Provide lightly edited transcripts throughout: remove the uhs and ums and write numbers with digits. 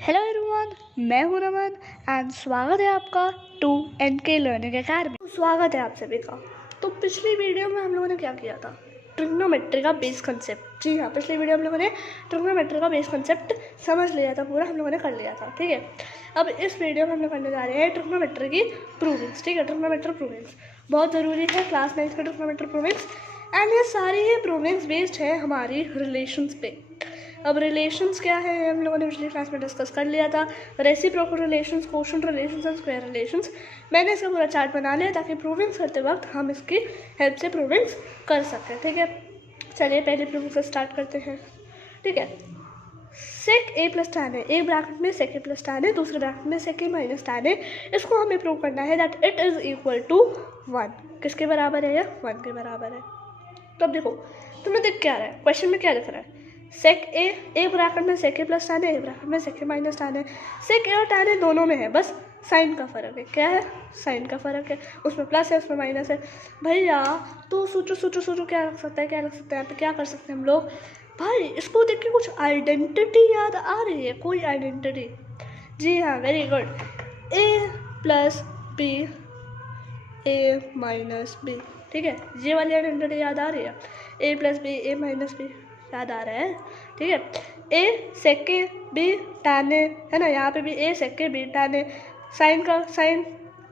Hello everyone, मैं हूं Raman and स्वागत है आपका टू एनके लर्निंग अकेडमी। स्वागत है आप सभी का। तो पिछली वीडियो में हम लोगों ने क्या किया था? ट्रिग्नोमेट्री का बेस कंसेप्ट। जी हाँ, पिछली वीडियो हम लोगों ने ट्रिग्नोमेट्री का बेस कंसेप्ट समझ लिया था, पूरा हम लोगों ने कर लिया था। ठीक है, अब इस वीडियो में हम लोग करने जा रहे हैं ट्रिग्नोमेट्री की प्रूविंग्स। ठीक है, ट्रिग्नोमेट्री प्रूविंग्स बहुत ज़रूरी है क्लास 9 की ट्रिग्नोमेट्री प्रूविंग्स, एंड ये सारी ही प्रूविंग्स बेस्ड है हमारी रिलेशंस पे। अब रिलेशंस क्या है हम लोगों ने पिछली क्लास में डिस्कस कर लिया था। Reciprocal relations, quotient relations and square relations. मैंने इसका पूरा चार्ट बना लिया ताकि प्रूविंग्स करते वक्त हम इसकी हेल्प से प्रूविंग्स कर सकें। ठीक है, चलिए पहले प्रूविंग से स्टार्ट करते हैं। ठीक है, सेक ए प्लस tan है, एक ब्रैकेट में सेक ए प्लस tan है, दूसरे ब्रैकेट में सेक ए माइनस tan है। इसको हमें प्रूव करना है that it is equal to 1। किसके बराबर है? यह 1 के बराबर है। तो अब देखो, तुम्हें दिख क्या रहा है? क्वेश्चन में क्या दिख रहा है? सेक ए, एक ब्रैकेट में सेक ए प्लस tan है, एक ब्रैकेट में सेक ए माइनस tan है। सेक ए और tan है दोनों में है, बस साइन का फ़र्क है। क्या है? साइन का फ़र्क है। उसमें प्लस है, उसमें माइनस है। भैया तो सोचो क्या रख सकता है, क्या रख सकते हैं यहाँ पे? क्या कर सकते हैं हम लोग? भाई इसको देख के कुछ आइडेंटिटी याद आ रही है? कोई आइडेंटिटी? जी हाँ, very good. A plus b, a minus B. ठीक है, ये वाली आइडेंटिटी याद आ रही है? ए plus b, a minus B याद आ रहा है? ठीक है, ए सेक ए बी tan है ना, यहाँ पे भी ए सेक ए बी tan है। साइन का साइन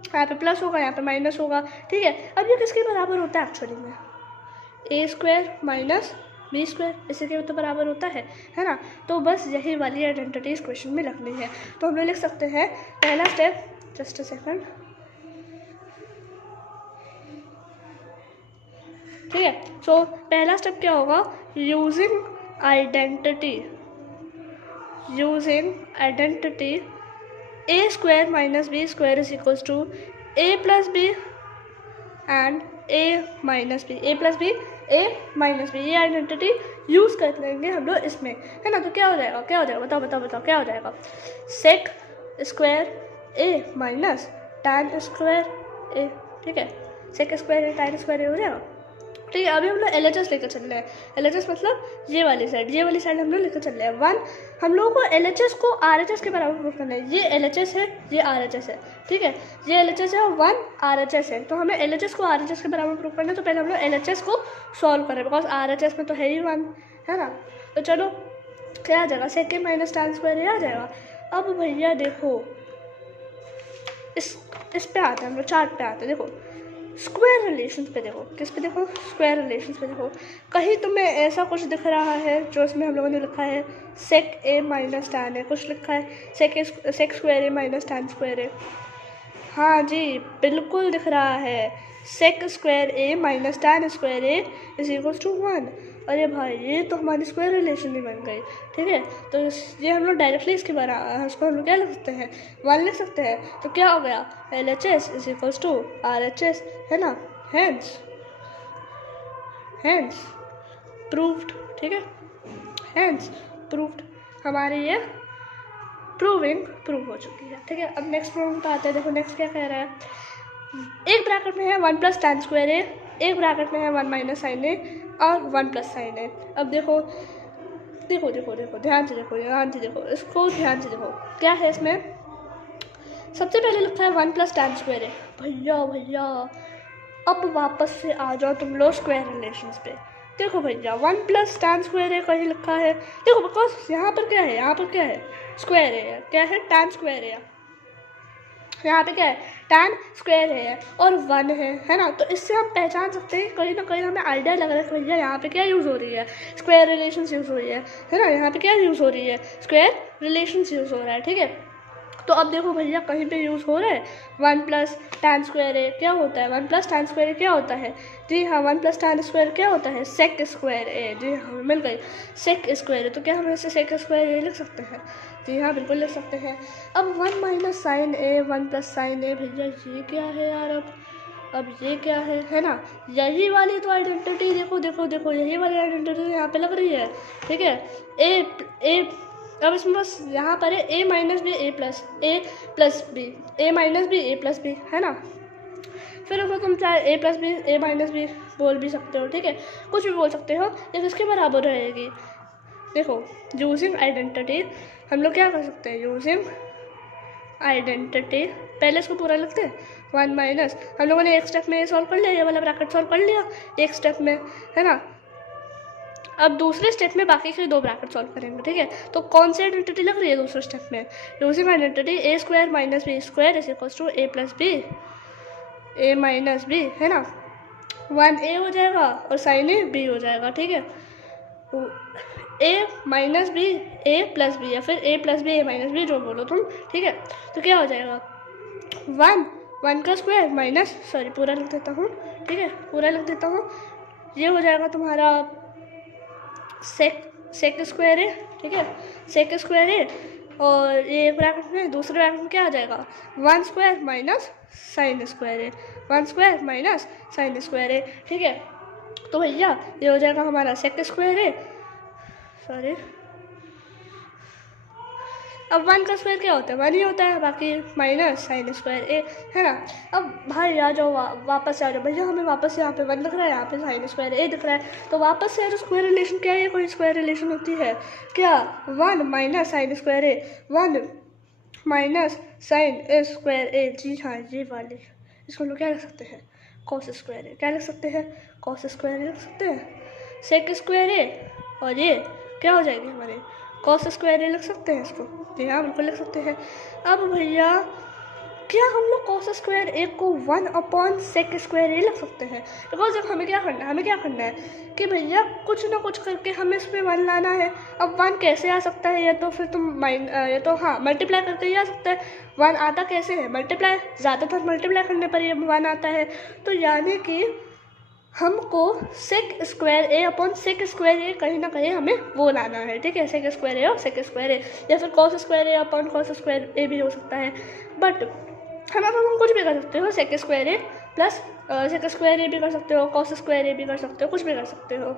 यहाँ पे प्लस होगा, यहाँ पे माइनस होगा। ठीक है, अब ये किसके बराबर होता है एक्चुअली में? ए स्क्वायर माइनस बी स्क्वायर, इसी के तो बराबर होता है ना। तो बस यही वाली आइडेंटिटी इस क्वेश्चन में लिखनी है। तो हम लोग लिख सकते हैं पहला स्टेप, जस्ट अ सेकंड। ठीक है, सो पहला स्टेप क्या होगा? Using identity a square minus b square is equals to a plus b and a minus b, a plus b a minus b. ये आइडेंटिटी यूज़ कर लेंगे हम लोग इसमें, है ना। तो क्या हो जाएगा? बताओ क्या हो जाएगा? सेक square a minus tan square A. ठीक है, सेक स्क्वायर ए tan स्क्वायर ए हो जाएगा। ठीक है, अभी हम लोग LHS लेकर चल रहे हैं। LHS मतलब ये वाली साइड हम लोग लेकर चल रहे हैं 1। हम लोगों को LHS को RHS के बराबर प्रूफ करना है। ये LHS है, ये RHS है। ठीक है, ये LHS है, 1 RHS है। तो हमें LHS को RHS के बराबर प्रूफ करना है। तो पहले हम लोग LHS को सॉल्व करें, बिकॉज RHS में तो है ही 1, है ना। तो चलो क्या आ जाएगा? सेक ए माइनस tan स्क्वायर आ जाएगा। अब भैया देखो, इस पे आते हैं हम लोग, चार्ट पे आते हैं। देखो स्क्वायर रिलेशंस पे देखो, किस पे देखो? स्क्वायर रिलेशंस पे देखो। कहीं तुम्हें ऐसा कुछ दिख रहा है जो इसमें हम लोगों ने लिखा है सेक ए माइनस tan है, कुछ लिखा है sec square a minus tan square है? हाँ जी, बिल्कुल दिख रहा है। Sec square a minus tan square a is equals to 1। अरे भाई, ये तो हमारी स्क्वायर रिलेशन ही बन गई। ठीक है, तो ये हम लोग डायरेक्टली इसके बराबर, इसको हम लोग क्या लिख सकते हैं? 1 लिख सकते हैं। तो क्या हो गया? LHS is equals to RHS, है ना। Hence proved. ठीक है, हैंस प्रूव्ड, हमारी ये प्रूविंग प्रूव हो चुकी है। ठीक है, अब नेक्स्ट प्रूविंग पे आते हैं। देखो नेक्स्ट क्या कह रहा है? एक ब्रैकेट में है 1 प्लस tan स्क्वायर ए, एक ब्रैकेट में है 1 माइनस साइन ए और 1 प्लस साइन ए। अब देखो ध्यान से देखो, इसको ध्यान से देखो। क्या है इसमें? सबसे पहले लिखा है 1 प्लस tan स्क्वायर ए। भैया अब वापस से आ जाओ तुम लोग स्क्वायर रिलेशंस पे। देखो भैया, 1 प्लस tan स्क्वायर ए कहीं लिखा है? देखो बिकॉज यहाँ पर क्या है? स्क्वायर है। क्या है? tan स्क्वायर है। यहाँ पे क्या है? tan स्क्वायर है और 1 है ना। तो इससे हम पहचान सकते हैं, कहीं ना कहीं हमें आइडिया लग रहा है कि भैया यहाँ पे क्या यूज़ हो रही है? स्क्वायर रिलेशंस यूज़ हो रही है ना। यहाँ पे क्या यूज़ हो रही है? स्क्वायर रिलेशंस यूज़ हो रहा है। ठीक है, तो अब देखो भैया, कहीं पे यूज़ हो रहा है 1 प्लस tan स्क्वायर ए। क्या होता है 1 प्लस tan स्क्वायर ए? क्या होता है? जी हाँ, 1 प्लस tan स्क्वायर क्या होता है? सेक स्क्वायर ए। जी हाँ, मिल गई, सेक स्क्वायर ए। तो क्या हम इसे सेक स्क्वायर ए लिख सकते हैं? जी हाँ, बिल्कुल लिख सकते हैं। अब 1 माइनस साइन ए, 1 प्लस साइन ए। भैया ये क्या है यार? अब ये क्या है ना। यही वाली तो आइडेंटिटी देखो, यही वाली आइडेंटिटी यहाँ पे लग रही है। ठीक है, ए अब इसमें बस यहाँ पर है ए minus b a plus b, a minus b a plus B, है ना। फिर उसको तुम चाहे ए plus b a minus B बोल भी सकते हो। ठीक है, कुछ भी बोल सकते हो। ये किसके बराबर रहेगी? देखो यूजिंग आइडेंटिटी हम लोग क्या कर सकते हैं, यूजिंग आइडेंटिटी पहले इसको पूरा लिखते हैं, 1 माइनस हम लोगों ने एक स्टेप में सॉल्व कर लिया, ये वाला ब्रैकेट सॉल्व कर लिया एक स्टेप में, है ना। अब दूसरे स्टेप में बाकी के 2 ब्रैकेट सॉल्व करेंगे, ठीक है। तो कौन सी आइडेंटिटी लग रही है दूसरे स्टेप में, using identity a square minus b square is equals to a plus b, a minus b, है ना। 1a हो जाएगा और साइन ए बी हो जाएगा, ठीक है। ए minus b a plus B या फिर ए plus b a minus B जो बोलो तुम, ठीक है। तो क्या हो जाएगा 1 का स्क्वायर माइनस, सॉरी पूरा लिख देता हूँ, ठीक है, पूरा लिख देता हूँ। ये हो जाएगा तुम्हारा सेक स्क्वायर है, ठीक है, सेक स्क्वायर है। और ये एक ब्रैकेट में, दूसरे ब्रैकेट में क्या आ जाएगा 1 स्क्वायर माइनस साइन स्क्वायर है, 1 स्क्वायर माइनस साइन स्क्वायर है, ठीक है। तो भैया ये हो जाएगा हमारा सेक स्क्वायर है, सॉरी अब 1 का स्क्वायर क्या होता है 1 ही होता है, बाकी माइनस साइन स्क्वायर ए, है ना। अब भाई आ जाओ वापस आ जाओ भैया, हमें वापस यहाँ पे 1 दिख रहा है, यहाँ पे साइन स्क्वायर ए दिख रहा है, तो वापस से आ जाओ। स्क्वायर रिलेशन क्या है, ये कोई स्क्वायर रिलेशन होती है क्या, 1 माइनस साइन स्क्वायर ए, 1 माइनस साइन स्क्वायर ए, जी हाँ ये वाली, इसको हम लोग क्या लिख सकते हैं कॉस स्क्वायर ए, क्या लिख सकते हैं कॉस स्क्वायर ए लिख सकते हैं, सेक स्क्वायर ए, और ये क्या हो जाएगी हमारे कॉस स्क्वायर ए लिख सकते हैं इसको, जी हाँ बिल्कुल लिख सकते हैं। अब भैया क्या हम लोग कॉस स्क्वायर ए को 1 अपॉन सेक स्क्वायर ए लिख सकते हैं, बिकॉज जब हमें क्या करना है कि भैया कुछ ना कुछ करके हमें इसमें 1 लाना है। अब 1 कैसे आ सकता है, या तो फिर तुम ये तो हाँ मल्टीप्लाई करके ही आ सकता है। 1 आता कैसे है, मल्टीप्लाई, ज़्यादातर मल्टीप्लाई करने पर ये 1 आता है। तो यानी कि हमको सेक स्क्वायर ए अपॉन सेक स्क्वायर ए कहीं ना कहीं हमें वो लाना है, ठीक है, सेक स्क्वायर ए और सेक स्क्वायर ए, या फिर कॉस स्क्वायर ए अपॉन कॉस स्क्वायर ए भी हो सकता है। बट हम कुछ भी कर सकते हो, सेक square a plus sec square ए भी कर सकते हो, कॉस स्क्वायर ए भी कर सकते हो, कुछ भी कर सकते हो।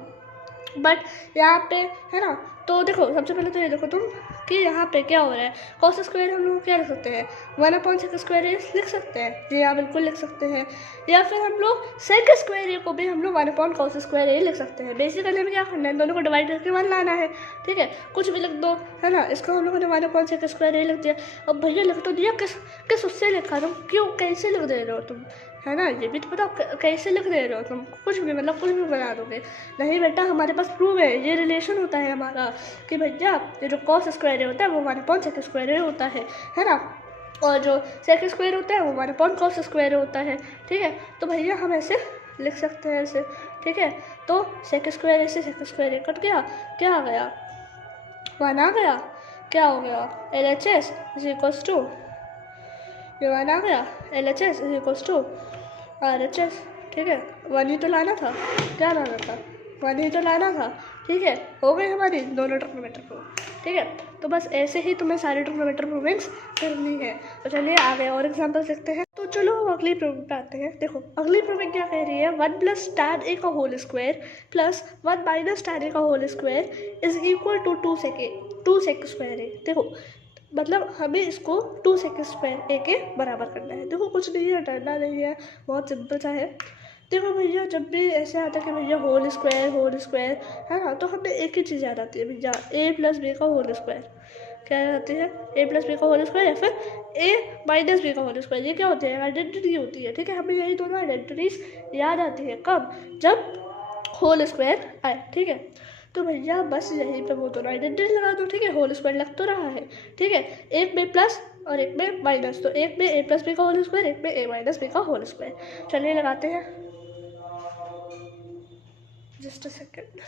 बट यहाँ पे है ना, तो देखो सबसे पहले तो ये देखो तुम कि यहाँ पे क्या हो रहा है, कॉस स्क्वायर हम लोग क्या लिख सकते हैं 1 अपॉन सेक स्क्वायर ए लिख सकते हैं, जी हाँ बिल्कुल लिख सकते हैं। या फिर हम लोग सेक स्क्वायर ए को भी हम लोग 1 अपॉन कॉस स्क्वायर ए लिख सकते हैं। बेसिकली हमें क्या करना है, दोनों को डिवाइड करके 1 लाना है, ठीक है, कुछ भी लिख दो, है ना। इसको हम लोगों ने 1 अपॉन सेक स्क्वायर ए लिख दिया। अब भैया लिख तो दिया, किस उससे लिखा तुम, क्यों कैसे लिख दे रहे हो तुम, है ना, ये भी तो बताओ कैसे लिख दे रहे हो तुम, कुछ भी मतलब कुछ भी बना दोगे। नहीं बेटा हमारे पास प्रूफ है, ये रिलेशन होता है हमारा कि भैया ये जो कॉस स्क्वायर होता है वो 1 अपॉन सेक स्क्वायर होता है ना, और जो सेक स्क्वायर होता है वो 1 अपॉन कॉस स्क्वायर होता है, ठीक है। तो भैया हम ऐसे लिख सकते हैं ऐसे, ठीक है। तो सेक स्क्वायर से सेक स्क्वायर कट गया, क्या आ गया 1 आ गया, क्या हो गया LHS इज इक्वल्स टू, ये 1 आ गया LHS is equals to RHS, ठीक है। 1 ही तो लाना था, क्या लाना था 1 ही तो लाना था, ठीक है। हो गई हमारी दोनों ट्रिग्नोमेट्री प्रूफ, ठीक है। तो बस ऐसे ही तुम्हें सारी ट्रिग्नोमेट्री प्रूविंग्स करनी है। तो चलिए आगे और एग्जाम्पल देखते हैं। तो चलो अगली प्रूविंग पे आते हैं। देखो अगली प्रूविंग क्या कह रही है, 1 प्लस tan a का whole square plus 1 minus tan a का whole square is equal to 2 sec square A. देखो मतलब हमें इसको 2 सेक स्क्वायर ए के बराबर करना है। देखो कुछ नहीं है, डरना नहीं है, बहुत सिंपल सा है। देखो भैया जब भी ऐसे आता है कि भैया होल स्क्वायर है ना, तो हमें एक ही चीज़ याद आती है भैया, a प्लस बी का होल स्क्वायर। क्या याद आती है, a प्लस बी का होल स्क्वायर या फिर a माइनस बी का होल स्क्वायर। ये क्या होती है, आइडेंटिटी होती है, ठीक है। हमें यही दोनों आइडेंटिटीज याद आती है कब, जब होल स्क्वायर आए, ठीक है। तो भैया बस यहीं पे वो दोनों आइडेंटिटी लगा दो, ठीक है। होल स्क्वायर लग तो रहा है, ठीक है, एक में प्लस और एक में माइनस, तो एक में a प्लस बी का होल स्क्वायर, एक में a माइनस बी का होल स्क्वायर। चलिए लगाते हैं, जस्ट अ सेकेंड,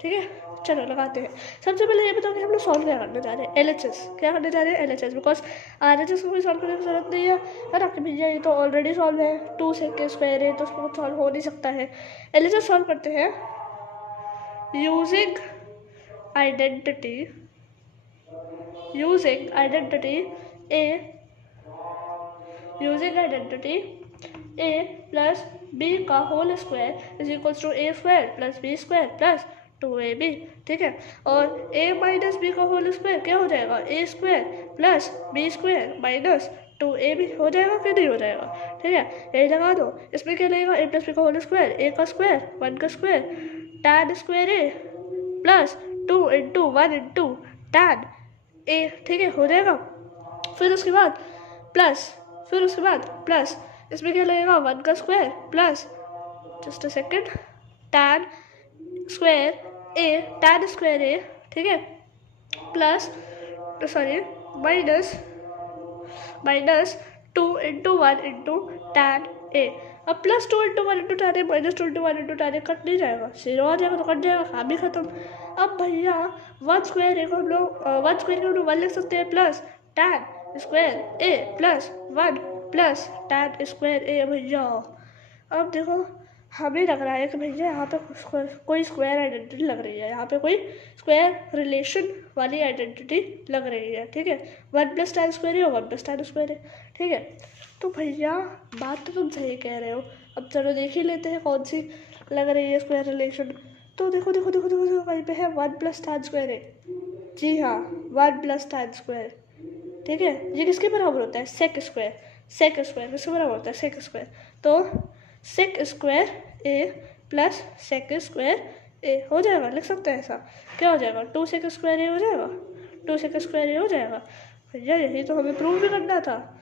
ठीक है। चलो लगाते हैं। सबसे पहले ये बताओ कि हम लोग सॉल्व क्या करने जा रहे हैं, LHS क्या करने जा रहे हैं LHS, बिकॉज RHS को कोई सॉल्व करने की जरूरत नहीं है ना, कि भैया ये तो ऑलरेडी सॉल्व है, 2 सेक स्क्वायर है तो उसको सॉल्व हो नहीं सकता है। LHS सॉल्व करते हैं using identity a plus b का whole square is equals to a square plus b square plus 2ab, ठीक है। और a माइनस बी का होल स्क्वायर क्या हो जाएगा, a square plus b square minus 2ab हो जाएगा कि नहीं हो जाएगा, ठीक है। यही लगा दो। इसमें क्या लगेगा, a प्लस बी का होल स्क्वायर, a का स्क्वायर 1 का square tan square a plus 2 into 1 into tan ए, ठीक है, हो जाएगा। फिर उसके बाद प्लस इसमें क्या लगेगा 1 का square plus just a second tan square A, ठीक है, plus sorry minus 2 into 1 into tan A. अब plus 2 into 1 into tan A minus 2 into 1 into tan A cut नहीं जाएगा, जीरो आ जाएगा, तो कट जाएगा, काम भी खत्म। अब भैया 1 स्क्वायर ए को हम लोग 1 स्क्वायर को 1 लिख सकते हैं plus tan square a plus 1 plus tan square ए। भैया अब देखो हमें लग रहा है कि भैया यहाँ पे कोई स्क्वायर आइडेंटिटी लग रही है, यहाँ पे कोई स्क्वायर रिलेशन वाली आइडेंटिटी लग रही है, ठीक है। 1 प्लस tan स्क्वायर है और 1 प्लस tan स्क्वायर है, ठीक है। तो भैया बात तो तुम सही कह रहे हो। अब चलो देख ही लेते हैं कौन सी लग रही है स्क्वायर रिलेशन। तो देखो वहीं पे है 1 प्लस tan स्क्वायर है, जी हाँ 1 प्लस tan स्क्वायर, ठीक है। ये किसके बराबर होता है, सेक स्क्वायर किसके बराबर होता है, सेक स्क्वायर। तो सेक square a plus sec square ए हो जाएगा, लिख सकते हैं ऐसा। क्या हो जाएगा, 2 सेक स्क्वायर ए हो जाएगा, 2 सेक स्क्वायर ए हो जाएगा। भैया यही तो हमें प्रूव भी करना था,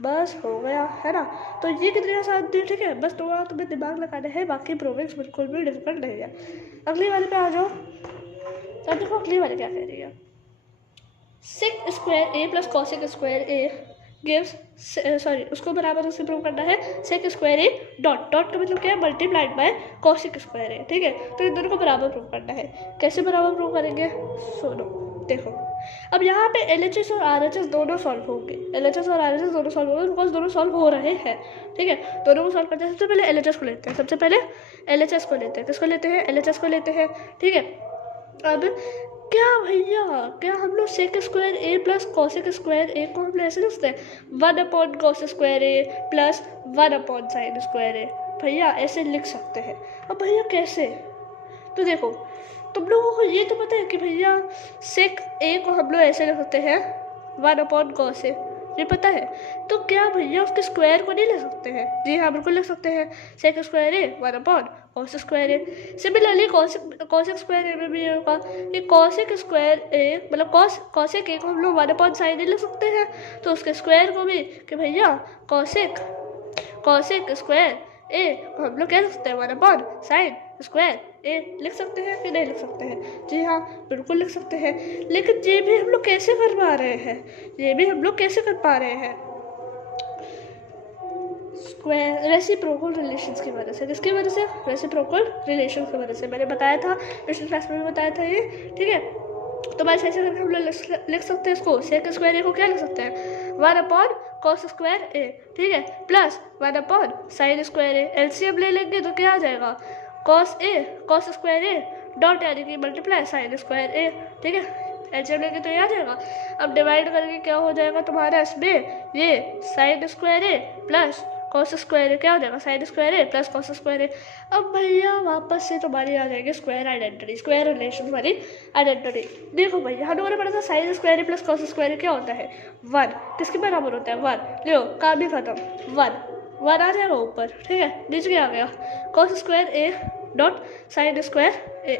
बस हो गया, है ना। तो ये कितनी आसान थी, ठीक है। बस थोड़ा तुम्हें दिमाग लगाना है, बाकी प्रूविंग्स बिल्कुल भी डिफिकल्ट नहीं है। अगली वाले पे आ जाओ। अब देखो अगली वाले क्या कह रही है, sec square a plus cosec square a gives उसको बराबर उससे प्रूव करना है सेक स्क्वायर ए डॉट का मतलब क्या है, multiplied by cosec square A, ठीक है। तो इन दोनों को बराबर प्रूव करना है। कैसे बराबर प्रूव करेंगे, सुनो देखो। अब यहाँ पे LHS और RHS दोनों सॉल्व होंगे, बिकॉज दोनों सॉल्व हो रहे हैं, ठीक है। दोनों को सॉल्व करते हैं। सबसे पहले LHS को लेते हैं, किसको लेते हैं, LHS को लेते हैं, ठीक है। अब क्या भैया, क्या हम लोग सेक square a plus cosec square ए को हम लोग ऐसे लिखते हैं 1 upon cos square a plus 1 upon sign square ए। भैया ऐसे लिख सकते हैं। अब भैया कैसे, तो देखो तुम लोगों को ये तो पता है कि भैया सेक ए को हम लोग ऐसे लिख सकते हैं 1 अपॉन कॉस ए, ये पता है। तो क्या भैया उसके स्क्वायर को नहीं लिख सकते हैं, जी हाँ बिल्कुल लिख सकते हैं। सेक स्क्वायर ए 1 अपॉन कॉस स्क्वायर ए। सिमिलरली कॉसेक स्क्वायर ए में भी ये होगा कि कॉसेक स्क्वायर ए मतलब कॉसेक ए को हम लोग 1 अपॉन साइन ए लिख सकते हैं, तो उसके स्क्वायर को भी कि भैया कॉसेक स्क्वायर ए को हम लोग क्या लिख सकते हैं 1 अपॉन साइन स्क्वायर ए लिख सकते हैं कि नहीं लिख सकते हैं, जी हाँ बिल्कुल लिख सकते हैं। लेकिन ये भी हम लोग कैसे कर पा रहे हैं, स्क्वायर रेसिप्रोकल रिलेशंस की वजह से। किसकी वजह से, रेसिप्रोकल रिलेशंस की वजह से। मैंने बताया था, पिछले क्लास में भी बताया था ये, ठीक है। तो बस ऐसे करके हम लोग लिख सकते हैं इसको। सेक स्क्वायर ए को क्या लिख सकते हैं 1 अपॉन कॉस स्क्वायर ए, ठीक है, प्लस 1 अपॉन साइन स्क्वायर ए। एलसीएम ले लेंगे तो क्या आ जाएगा, कॉस स्क्वायर ए डॉट यानी कि मल्टीप्लाई साइन स्क्वायर ए, ठीक है। एलसीएम लेंगे तो ये आ जाएगा। अब डिवाइड करके क्या हो जाएगा तुम्हारा, इसमें ये sign square a plus cos square ए, क्या हो जाएगा sign square a plus cos square A. अब भैया वापस से तुम्हारी आ जाएगी स्क्वायर रिलेशन वाली आइडेंटिटी। देखो भैया हमने पढ़ा था sign square a plus cos square ए क्या होता है 1, किसके बराबर होता है 1। लो काम भी खत्म, 1 आ जाएगा ऊपर, ठीक है। नीचे क्या आ गया cos square A dot sine square A.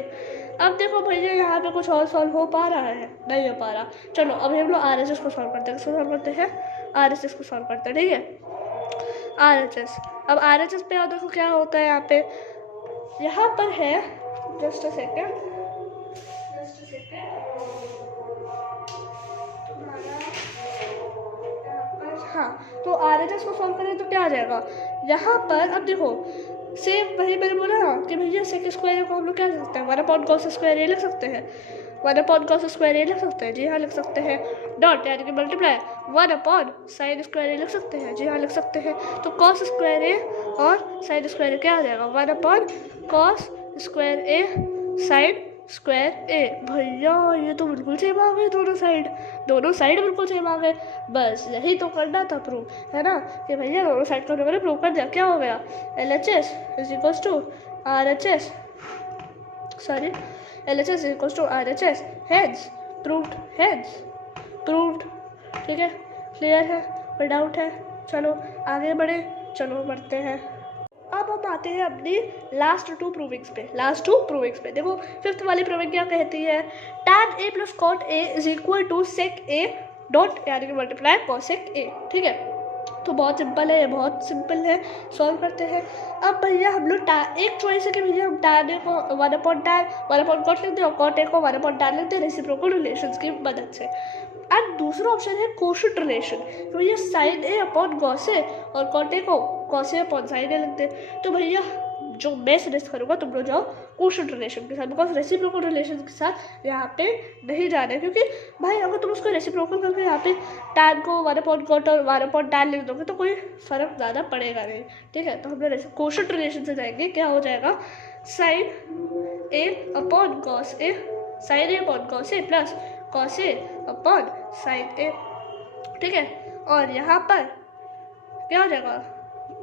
अब देखो भैया यहाँ पे कुछ और सॉल्व हो पा रहा है, नहीं हो पा रहा। चलो अब हम लोग RHS को सॉल्व करते हैं। किसको सॉल्व करते हैं, RHS को सॉल्व करते हैं, ठीक है। RHS, अब RHS पे आओ, देखो क्या होता है यहाँ पर है, जस्ट अ सेकेंड हाँ। तो RHS को सॉल्व करें तो क्या आ जाएगा यहाँ पर। अब देखो सेम वही मैंने बोला ना कि भैया सेक स्क्वायर को हम लोग क्या लिख सकते हैं 1 अपॉन कॉस स्क्वायर ए लिख सकते हैं, 1 अपॉन कॉस स्क्वायर ए लिख सकते हैं, जी हाँ लिख सकते हैं। डॉट यानी कि मल्टीप्लाई 1 अपॉन साइन स्क्वायर ए लिख सकते हैं, जी हाँ लिख सकते हैं। तो कॉस स्क्वायर ए और साइन स्क्वायर ए क्या आ जाएगा 1 अपॉन कॉस स्क्वायर ए साइन स्क्वायर ए। भैया ये तो बिल्कुल सेम आ गए, दोनों साइड बिल्कुल सेम आ गए। बस यही तो करना था प्रूव, है ना, कि भैया दोनों साइड को मैंने प्रूव कर दिया। क्या हो गया LHS is equals to RHS, LHS is equals to RHS, hence proved, ठीक है। क्लियर है, कोई डाउट है, चलो आगे बढ़े, चलो बढ़ते हैं। अब हम आते हैं अपनी लास्ट टू प्रूविंग्स पे। देखो फिफ्थ वाली प्रूविंग क्या कहती है, tan a plus cot a is equal to sec a dot यानी कि मल्टीप्लाई कॉसेक a। ठीक है, तो बहुत सिंपल है, ये बहुत सिंपल है, सॉल्व करते हैं। अब भैया हम लोग एक चॉइस है कि भैया हम tan a को 1/tan कॉट लिख दें और कॉट a को 1/tan लिख दें रेसिप्रोकल रिलेशंस की मदद से। एंड दूसरा ऑप्शन है कोशेंट रिलेशन, तो भैया sine a upon cos a और कॉट a को cos a upon sine a लिख दें। तो भैया जो मैं सजेस्ट करूँगा तुम लोग जाओ कोशेंट रिलेशन के साथ, बिकॉज रेसिप्रोकल रिलेशन के साथ यहाँ पे नहीं जाना है, क्योंकि भाई अगर तुम उसको रेसिप्रोकल करके यहाँ पे tan को 1/cot और 1/tan लिख दोगे तो कोई फर्क ज़्यादा पड़ेगा नहीं। ठीक है, तो हम लोग कोशेंट रिलेशन से जाएंगे, क्या हो जाएगा sine a upon cos a, sine a upon cos a plus cos a upon sine a। ठीक है, और यहाँ पर क्या हो जाएगा,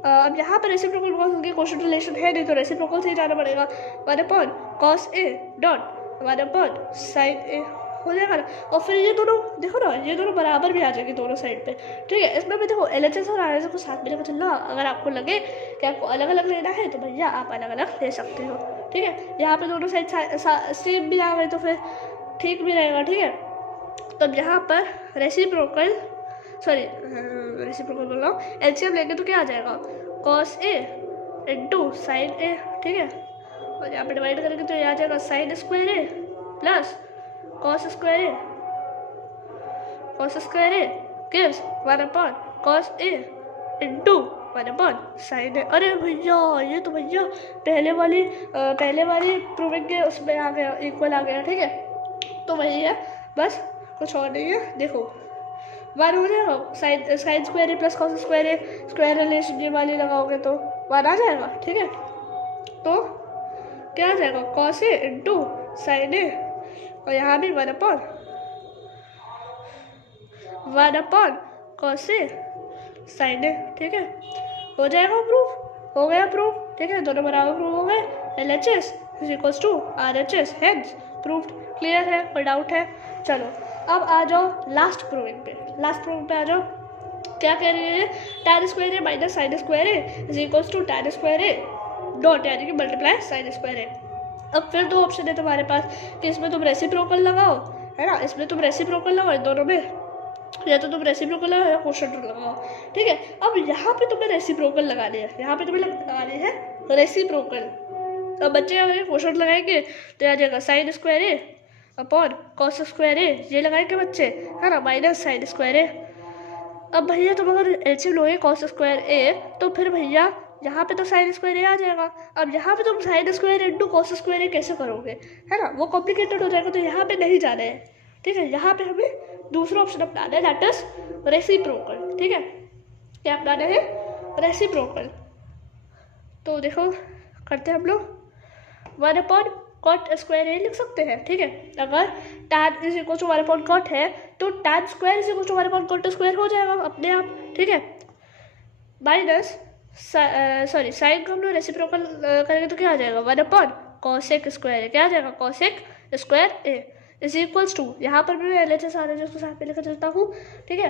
अब यहाँ पर रेसिप्रोकल क्योंकि कोशेंट रिलेशन है नहीं तो रेसिप्रोकल से ही जाना पड़ेगा, 1/cos a dot 1/sin a हो जाएगा ना। और फिर ये दोनों देखो ना, ये दोनों बराबर भी आ जाएंगे दोनों साइड पे। ठीक है, इसमें भी देखो LHS और RHS को साथ में लेकर चलना, अगर आपको लगे कि आपको अलग अलग लेना है तो भैया आप अलग अलग ले सकते हो। ठीक है, यहाँ पे दोनों साइड सेम भी आ गए तो फिर ठीक भी रहेगा। ठीक है, तो यहाँ पर रेसिप्रोकल बोल रहा हूँ, LCM लेंगे तो क्या आ जाएगा cos a into sine a। ठीक है, और यहाँ पे डिवाइड करेंगे तो ये आ जाएगा sign square a plus cos square a gives 1/cos a into 1/sin a। अरे भैया ये तो भैया पहले वाली प्रूविंग के उसमें आ गया, इक्वल आ गया। ठीक है, तो वही है, बस कुछ और नहीं है। देखो 1 हो जाएगा, sign square a plus cos square a, square relation ये वाली लगाओगे तो 1 आ जाएगा। ठीक है, तो क्या आ जाएगा cos a into sine a और यहाँ भी 1/cos a साइन a। ठीक है, हो जाएगा प्रूफ, हो गया प्रूफ। ठीक है, दोनों बराबर प्रूफ हो गए, LHS is equals to RHS, hence proofed. Clear है, कोई डाउट है? चलो अब आ जाओ लास्ट प्रूविंग पे आ जाओ। क्या कह रही है, tan square a minus sine square a is equals to tan square a dot यानी कि मल्टीप्लाई साइन स्क्वायर a। अब फिर दो ऑप्शन है तुम्हारे पास कि इसमें तुम रेसिप्रोकल लगाओ, है ना, इसमें तुम रेसिप्रोकल लगाओ इन दोनों में, या तो तुम रेसिप्रोकल लगाओ या कोशेंट लगाओ। ठीक है, अब यहाँ पे तुम्हें रेसिप्रोकल लगानी है, यहाँ पे तुम्हें लगानी है रेसिप्रोकल। अब बच्चे अगर कोशेंट लगाएंगे तो आ जाएगा sign square a upon cos square a, ये लगाएंगे बच्चे, है ना, माइनस साइन स्क्वायर a। अब भैया तुम अगर LCM लोगे कॉस स्क्वायर a तो फिर भैया यहाँ पे तो साइन स्क्वायर a आ जाएगा। अब यहाँ पे तुम sine square into cos square a कैसे करोगे, है ना, वो कॉम्प्लिकेटेड हो जाएगा, तो यहाँ पे नहीं जाना है। ठीक है, यहाँ पे हमें दूसरा ऑप्शन अपनाना है, दैट इज रेसिप्रोकल। ठीक है, क्या अपनाना है, रेसिप्रोकल। तो देखो करते हैं हम लोग 1/cot स्क्वायर a लिख सकते हैं। ठीक है, अगर tan is equal to 1/cot है तो tan square is equal to 1/cot square हो जाएगा अपने आप। ठीक है, माइनस साइन को हम लोग रेसिप्रोकल करेंगे तो क्या आ जाएगा 1/cosec स्क्वायर a, क्या आ जाएगा cosec square a is equals to, यहाँ पर भी मैं LHS RHS को साथ में लेकर चलता हूँ। ठीक है,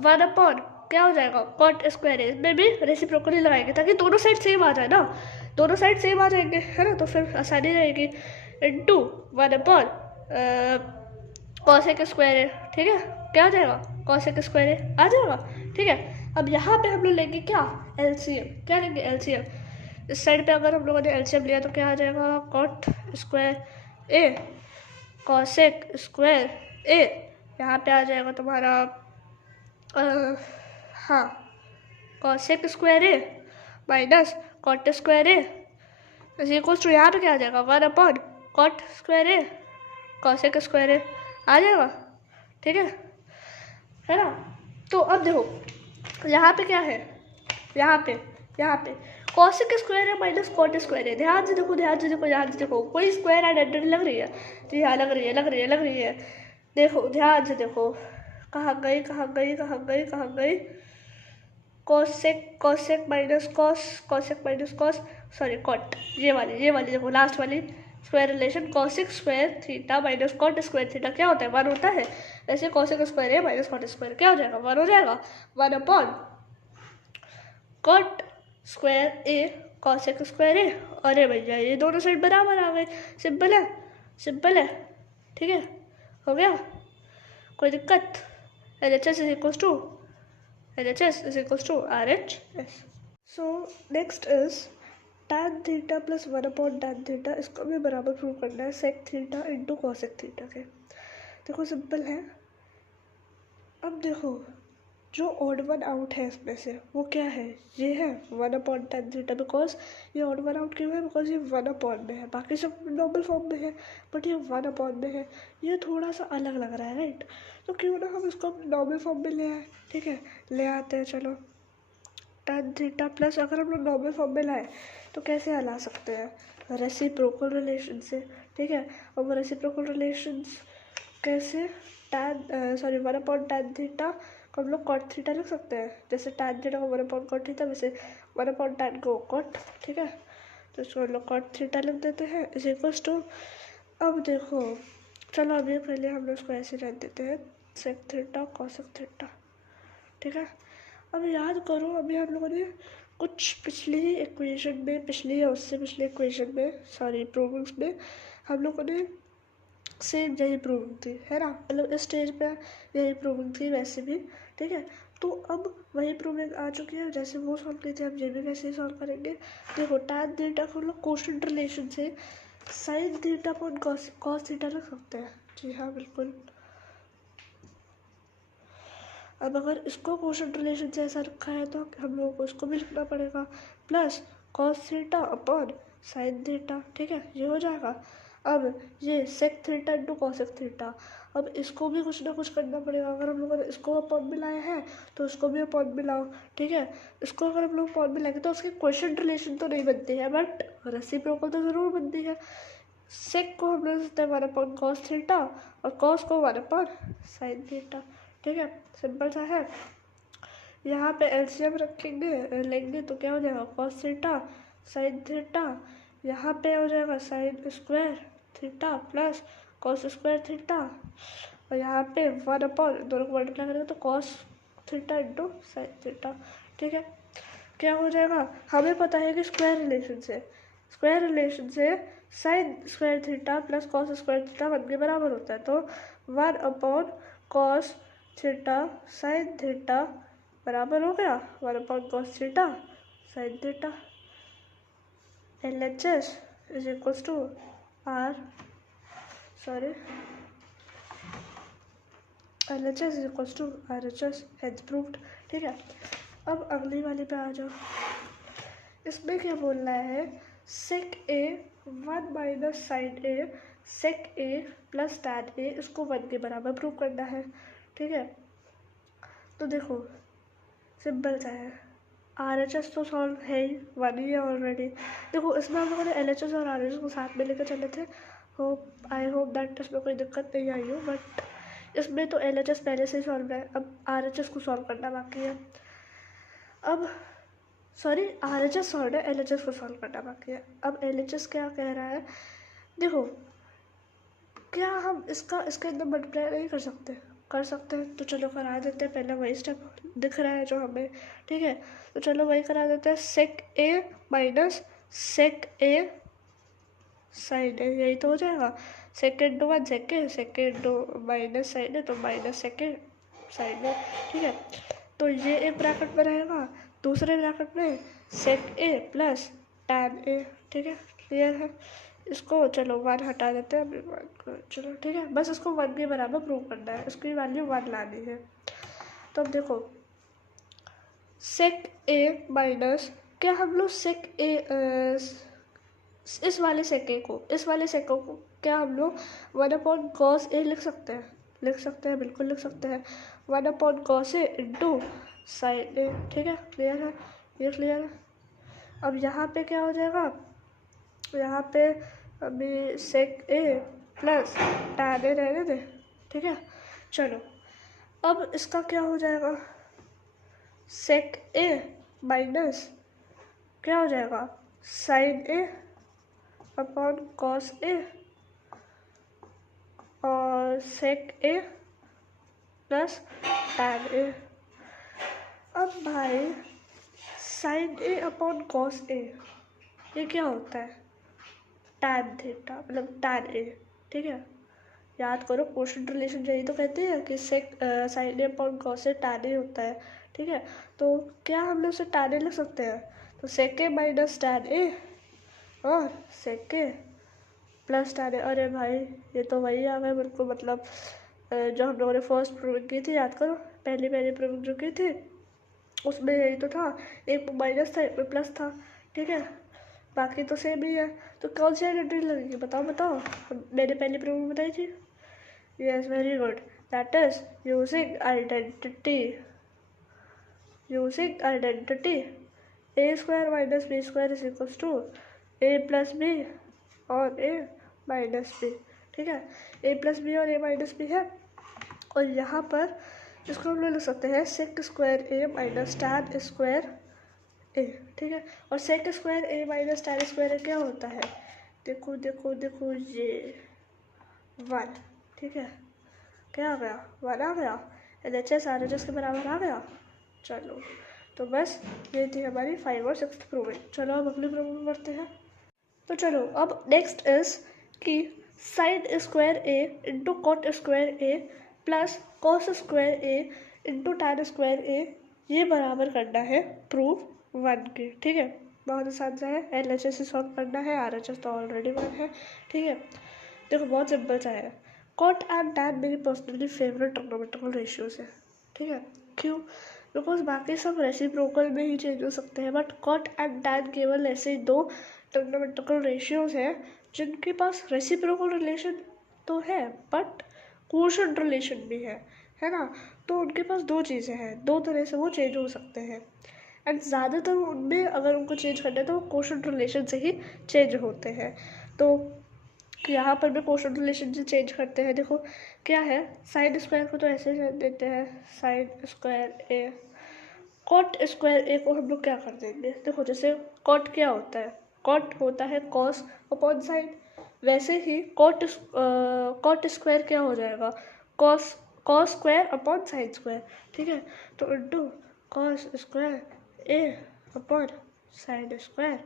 1/ क्या हो जाएगा cot स्क्वायर a, इसमें भी रेसिप्रोकल ही लगाएंगे ताकि दोनों साइड सेम आ जाए ना, दोनों साइड सेम आ जाएंगे, है ना, तो फिर आसानी रहेगी, इंटू 1/cosec स्क्वायर a। ठीक है, क्या आ जाएगा cosec स्क्वायर a आ जाएगा। ठीक है, अब यहाँ पे हम लोग लेंगे क्या LCM, क्या लेंगे LCM। इस साइड पे अगर हम लोगों ने LCM लिया तो क्या आ जाएगा cot square a cosec square a, यहाँ पे आ जाएगा तुम्हारा हाँ cosec square a minus cot square a is equals to, यहाँ पे क्या आ जाएगा 1/cot square a cosec square a आ जाएगा। ठीक है ना। तो अब देखो यहाँ पे क्या है, यहाँ पे cosec स्क्वायर है माइनस cot स्क्वायर है। ध्यान से देखो कोई स्क्वायर आइडेंटिटी लग रही है, जी हाँ लग रही है। देखो ध्यान से देखो, कहाँ गई cosec minus cos sorry cot, ये वाली देखो लास्ट वाली square relation cosec square theta minus cot square theta क्या होता है 1 होता है। वैसे cosec स्क्वायर है माइनस cot स्क्वायर क्या हो जाएगा 1 हो जाएगा, 1/cot स्क्वायर ए कॉसेक स्क्वायर ए। अरे भैया ये दोनों साइड बराबर आ गए, सिंपल है, सिंपल है, ठीक है, हो गया, कोई दिक्कत। L H S is equals to R H S. So next is tan theta plus 1 tan theta, इसको भी बराबर प्रूव करना है sec theta into cosec theta के। देखो सिंपल है। अब देखो जो ऑड वन आउट है इसमें से वो क्या है, ये है 1 tan थीटा, बिकॉज ये ऑड वन आउट क्यों है, बिकॉज ये 1 में है, बाकी सब नॉर्मल फॉर्म में है, बट ये 1 में है, ये थोड़ा सा अलग लग रहा है, राइट। तो क्यों ना हम इसको नॉर्मल फॉर्म में ले आए, ठीक है, ले आते हैं। चलो tan थीटा प्लस, अगर हम लोग नॉर्मल फॉर्म में लाए तो कैसे ला सकते हैं, रेसिप्रोकल रिलेशन से, ठीक है। अब रेसिप्रोकल रिलेशन कैसे, tan 1 tan थीटा को हम लोग कॉट थीटा लिख सकते हैं, जैसे tan थीटा को 1 कॉट थीटा, वैसे 1 tan को कॉट, ठीक है। तो इसको हम लोग कॉट थीटा लिख देते हैं इज इक्वल्स टू। अब देखो चलो अभी पहले हम लोग इसको ऐसे रख देते हैं सेक थीटा कॉसेक थीटा, ठीक है। अब याद करो अभी हम लोगों ने कुछ पिछली इक्वेशन में, पिछली या उससे पिछले इक्वेशन में, सॉरी प्रूविंग्स में हम लोगों ने सेम यही प्रूविंग थी, है ना, मतलब इस स्टेज पे यही प्रूविंग थी वैसे भी, ठीक है। तो अब वही प्रूविंग आ चुकी है, जैसे वो सॉल्व की थी हम ये भी वैसे ही सॉल्व करेंगे। देखो tan थीटा को हम लोग कोशेंट रिलेशन से sine theta upon cos theta रख सकते हैं, जी हाँ बिल्कुल। अब अगर इसको कोशेंट रिलेशन से ऐसा रखा है तो हम लोगों को इसको भी लिखना पड़ेगा, plus cos theta upon sine theta, ठीक है, ये हो जाएगा। अब ये sec theta into cosec theta, अब इसको भी कुछ ना कुछ करना पड़ेगा। अगर हम लोगों ने इसको अपॉन मिलाया है तो इसको भी अपॉन मिलाओ, ठीक है। इसको अगर हम लोग अपॉन मिलाएंगे तो उसकी क्वेश्चन रिलेशन तो नहीं बनती है, बट रेसिप्रोकल तो ज़रूर बनती है। सेक को हम लोग सकते हैं 1 कॉस थीटा और कॉस को 1 साइन थीटा, ठीक है, सिंपल सा है। यहाँ पे एलसीएम रखेंगे लेंगे तो क्या हो जाएगा, कॉस थीटा साइन थीटा, यहाँ पे हो जाएगा sign square theta plus cos square theta, और यहाँ पे 1 दोनों को मल्टीप्लाई करेंगे तो cos theta into sine theta, ठीक है। क्या हो जाएगा, हमें पता है कि स्क्वायर रिलेशन से sign square theta plus cos square theta 1 के बराबर होता है, तो 1 कॉस थीटा साइन थीटा बराबर हो गया 1 cos theta sine theta. L H S is equals to R, sorry L H S is equals to R H S, hence proved, ठीक है। अब अगली वाली पे आ जाओ। इसमें क्या बोलना है, सेक ए 1 sign A sec A plus tan A, इसको 1 के बराबर प्रूव करना है, ठीक है। तो देखो सिंपल सा है, आर एच एस तो सॉल्व है ही, 1 ही है ऑलरेडी। देखो इसमें हम लोगों ने एल एच एस और आर एच एस को साथ में लेकर चले थे, आई होप दैट इसमें कोई दिक्कत नहीं आई हो, बट इसमें तो एल एच एस पहले से ही सॉल्व है, अब आर एच एस को सॉल्व करना बाकी है। अब sorry R H S solve है, एल एच एस को सॉल्व करना बाकी है। अब एल एच एस क्या कह रहा है, देखो क्या हम इसके अंदर मल्टीप्लाई नहीं कर सकते, कर सकते हैं तो चलो करा देते हैं, पहले वही स्टेप दिख रहा है जो हमें, ठीक है। तो चलो वही करा देते हैं, सेक ए माइनस सेक ए साइन ए, यही तो हो जाएगा। Second to 1 second to minus sine है तो माइनस सेकेंड साइन है, ठीक है। तो ये एक ब्रैकेट में रहेगा, दूसरे ब्रैकेट में सेक ए प्लस टैन ए, ठीक है, क्लियर है। इसको चलो 1 हटा देते हैं अभी, चलो ठीक है, बस इसको 1 के बराबर प्रूव करना है, इसकी वैल्यू 1 लानी है। तो अब देखो सेक ए माइनस, क्या हम लोग सेक ए इस वाले सेके को क्या हम लोग 1 कॉस ए लिख सकते हैं, बिल्कुल लिख सकते हैं, 1 कॉस ए इंटू साइन ए, ठीक है, क्लियर है, ये क्लियर है। अब यहाँ पे क्या हो जाएगा, यहाँ पे अभी सेक ए प्लस टैन ए रहने दे, ठीक है। चलो अब इसका क्या हो जाएगा, सेक ए माइनस क्या हो जाएगा, sign A upon cos A और सेक ए प्लस टैन ए। अब भाई sign A upon cos A, ये क्या होता है? टैन थीटा, मतलब टैन ए, ठीक है। याद करो, कोशेंट रिलेशन यही तो कहते हैं कि sign A upon cos A tan A होता है, ठीक है। तो क्या हम लोग उसे टैन ए लिख सकते हैं? तो सेक ए माइनस टैन ए और सेक ए प्लस टैन ए। अरे भाई, ये तो वही आ गए बिल्कुल, मतलब जो हम लोगों ने फर्स्ट प्रूविंग की थी, याद करो, पहली प्रूविंग जो की थी उसमें यही तो था, एक में माइनस था एक में प्लस था, ठीक है। बाकी तो सेम ही है, तो कौन सी आइडेंटिटी लगेगी? बताओ बताओ, मैंने पहली प्रूविंग बताई थी। Yes, very good, that is using identity a square minus b square is equals to a plus b और ए माइनस बी, ठीक है। ए प्लस बी और ए माइनस बी है, और यहाँ पर जिसको हम लोग लिख सकते हैं सेक square a minus tan square A, ठीक है। और सेक square a minus tan square ए क्या होता है? देखो देखो देखो, ये 1, ठीक है। क्या आ गया? 1 आ गया, LHS RHS के बराबर आ गया। चलो, तो बस ये थी हमारी 5 और 6 प्रूविंग। चलो अब अगली प्रूविंग में बढ़ते हैं। तो चलो, अब नेक्स्ट इज कि sign square A into cot square a plus cos square A into tan square ए, ये बराबर करना है प्रूफ 1 के, ठीक है। बहुत आसान सा है, LHS से सॉल्व करना है, RHS तो ऑलरेडी 1 है, ठीक है। देखो, बहुत सिंपल सा है। कॉट एंड टैन मेरी पर्सनली फेवरेट ट्रिग्नोमेट्रिकल रेशियोज है, ठीक है। क्यों? बिकॉज बाकी सब रेसिप्रोकल में ही चेंज हो सकते हैं, बट कॉट एंड टैन केवल ऐसे ही 2 ट्रिग्नोमेट्रिकल रेशियोज हैं जिनके पास रेसिप्रोकल रिलेशन तो है बट कोशेंट रिलेशन भी है ना। तो उनके पास 2 चीज़ें हैं, 2 तरह से वो चेंज हो सकते हैं, एंड ज़्यादातर उनमें अगर उनको चेंज करना है तो वो कोशेंट रिलेशन से ही चेंज होते हैं। तो यहाँ पर भी कोशेंट रिलेशन से चेंज करते हैं। देखो क्या है, साइन स्क्वायर को तो ऐसे देते हैं, साइन स्क्वायर ए, कॉट स्क्वायर ए को हम लोग क्या कर देंगे? देखो, जैसे कॉट क्या होता है? कॉट होता है कॉस अपॉन साइन, वैसे ही कॉट स्क्वायर क्या हो जाएगा? Cos square upon sine square, ठीक है। तो into cos square A upon sine square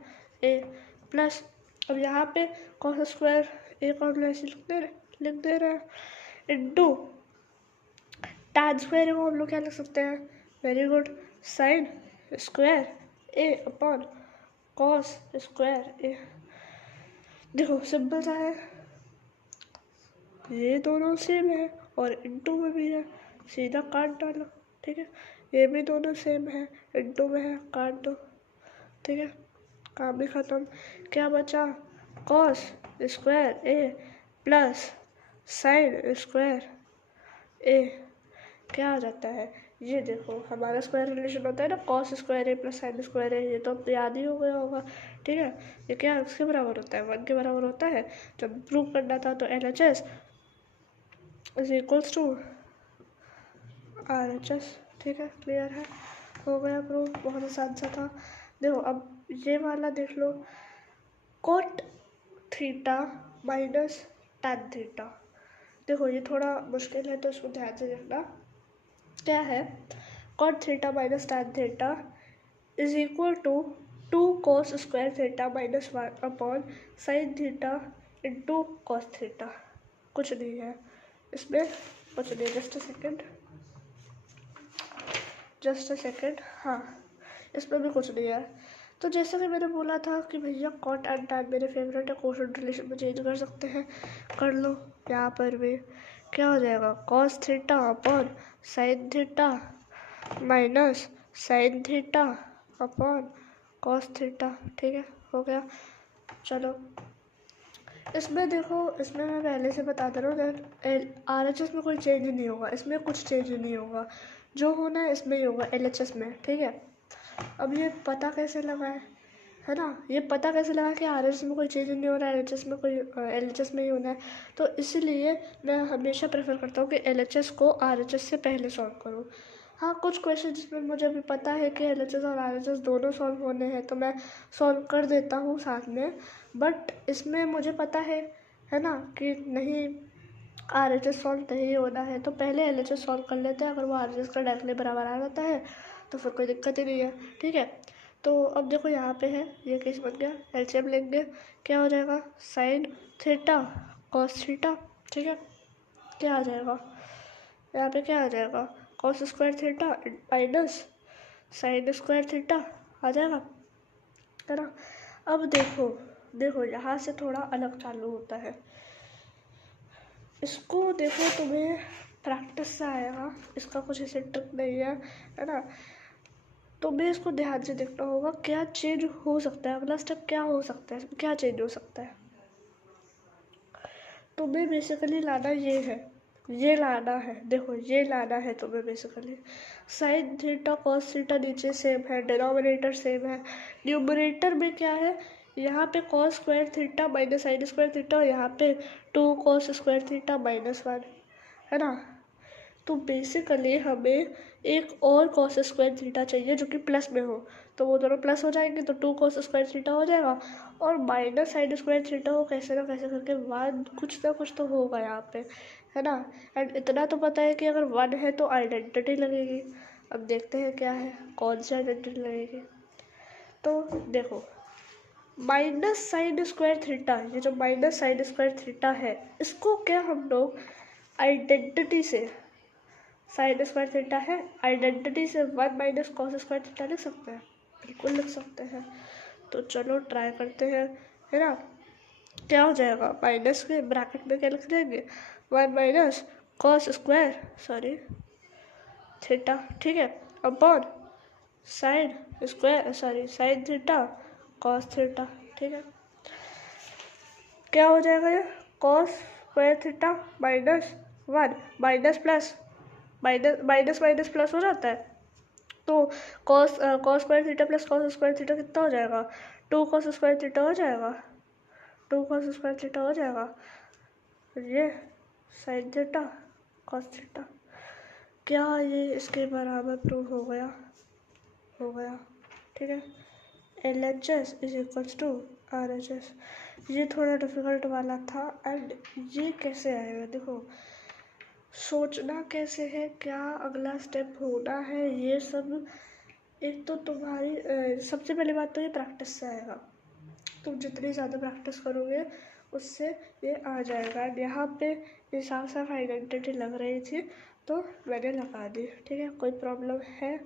a plus, अब यहाँ पे कॉस स्क्वायर ए को हम ऐसे लिख दे रहे हैं, इंटू टैन स्क्वायर को हम लोग क्या लिख सकते हैं? Very good, sign square A upon cos square A. देखो सिंपल सा है, ये दोनों सेम है और इंटू में भी है, सीधा काट डालो, ठीक है। ये भी दोनों सेम है, इंटू में है, काट दो, ठीक है। काम भी ख़त्म। क्या बचा? Cos square a plus sign square ए, क्या आ जाता है? ये देखो, हमारा स्क्वायर रिलेशन होता है ना, cos square a plus sign square ए, ये तो अब याद ही हो गया होगा, ठीक है। ये क्या इसके बराबर होता है? 1 के बराबर होता है। जब प्रूव करना था तो LHS is equals to RHS, ठीक है। क्लियर है, हो गया प्रूव, बहुत आसान सा था। देखो अब ये वाला देख लो, cot theta minus tan theta. देखो ये थोड़ा मुश्किल है तो इसको ध्यान से देखना। क्या है? Cot theta minus tan theta is equal to 2 cos square theta minus 1 upon sine theta into cos theta. कुछ नहीं है इसमें, कुछ नहीं, जस्ट अ सेकेंड, हाँ, इसमें भी कुछ नहीं है। तो जैसे कि मैंने बोला था कि भैया कॉट एंड टैन मेरे फेवरेट है, कोशेंट रिलेशन में चेंज कर सकते हैं, कर लो। यहाँ पर भी क्या हो जाएगा? Cos theta upon sine theta minus sine theta upon cos theta, ठीक है, हो गया। चलो इसमें देखो, इसमें मैं पहले से बता दे रहा हूँ दैट RHS में कोई चेंज नहीं होगा, इसमें कुछ चेंज नहीं होगा, जो होना है इसमें ही होगा, LHS में, ठीक है। अब ये पता कैसे लगा है ना, ये पता कैसे लगा कि RHS में कोई चेंज नहीं हो रहा है, LHS में ही होना है। तो इसीलिए मैं हमेशा प्रेफर करता हूँ कि LHS को RHS से पहले सॉल्व करूँ। हाँ, कुछ क्वेश्चन जिसमें मुझे अभी पता है कि LHS और RHS दोनों सॉल्व होने हैं तो मैं सॉल्व कर देता हूँ साथ में, बट इसमें मुझे पता है ना, कि नहीं RHS सॉल्व नहीं होना है तो पहले LHS सॉल्व कर लेते हैं। अगर वो RHS का डायरेक्टली बराबर आ जाता है तो फिर कोई दिक्कत ही नहीं है, ठीक है। तो अब देखो यहाँ पे है, ये केस बन गया, एलसीएम लेंगे, क्या हो जाएगा, साइन थीटा कॉस थीटा, ठीक है। क्या आ जाएगा यहाँ पे, क्या आ जाएगा, cos square theta minus sine square theta आ जाएगा, है ना। अब देखो देखो यहाँ से थोड़ा अलग चालू होता है, इसको देखो तुम्हें प्रैक्टिस से आएगा, इसका कुछ ऐसे ट्रिक नहीं है ना। तुम्हें इसको ध्यान से देखना होगा, क्या चेंज हो सकता है, अगला स्टेप क्या हो सकता है, क्या चेंज हो सकता है। तुम्हें बेसिकली लाना ये है, ये लाना है, देखो ये लाना है तुम्हें basically. Sine theta cos theta नीचे सेम है, डिनोमिनेटर सेम है, न्यूमरेटर में क्या है, यहाँ पे cos square theta minus sine square theta, और यहाँ पे 2 कॉस स्क्वायर थीटा -1, है ना। तो बेसिकली हमें एक और कॉस स्क्वायर थीटा चाहिए जो कि प्लस में हो, तो वो दोनों प्लस हो जाएंगे, तो 2 कॉस स्क्वायर थीटा हो जाएगा, और माइनस साइन स्क्वायर थीटा हो, कैसे ना कैसे करके 1 कुछ ना कुछ तो होगा यहाँ पे, है ना। एंड इतना तो पता है कि अगर 1 है तो आइडेंटिटी लगेगी। अब देखते हैं क्या है, कौन सी आइडेंटिटी लगेगी। तो देखो माइनस साइन स्क्वायर थीटा, ये जो माइनस साइन स्क्वायर थीटा है, इसको क्या हम लोग आइडेंटिटी से, साइन स्क्वायर थीटा है, आइडेंटिटी से 1 माइनस कॉस स्क्वायर थीटा लिख सकते हैं, बिल्कुल लिख सकते हैं। तो चलो ट्राई करते हैं, है ना। क्या हो जाएगा, माइनस के ब्रैकेट में क्या लिख देंगे, 1 माइनस कॉस स्क्वायर थीटा, ठीक है, upon sine square sine theta cos theta, ठीक है। क्या हो जाएगा ये, cos square theta -1 minus plus minus minus plus हो जाता है, तो cos square theta plus cos square theta कितना हो जाएगा, 2 कॉस स्क्वायर थीटा हो जाएगा, 2 कॉस स्क्वायर थीटा हो जाएगा, ये साइन थीटा कॉस थीटा। क्या ये इसके बराबर प्रूव हो गया, ठीक है। LHS is equals to RHS। ये थोड़ा डिफिकल्ट वाला था, एंड ये कैसे आएगा, देखो सोचना कैसे है, क्या अगला स्टेप होना है, ये सब एक तो तुम्हारी सबसे पहली बात तो ये प्रैक्टिस से आएगा। तुम जितनी ज़्यादा प्रैक्टिस करोगे उससे ये आ जाएगा। यहाँ पे ये साफ साफ आइडेंटिटी लग रही थी तो मैंने लगा दी, ठीक है। कोई प्रॉब्लम है?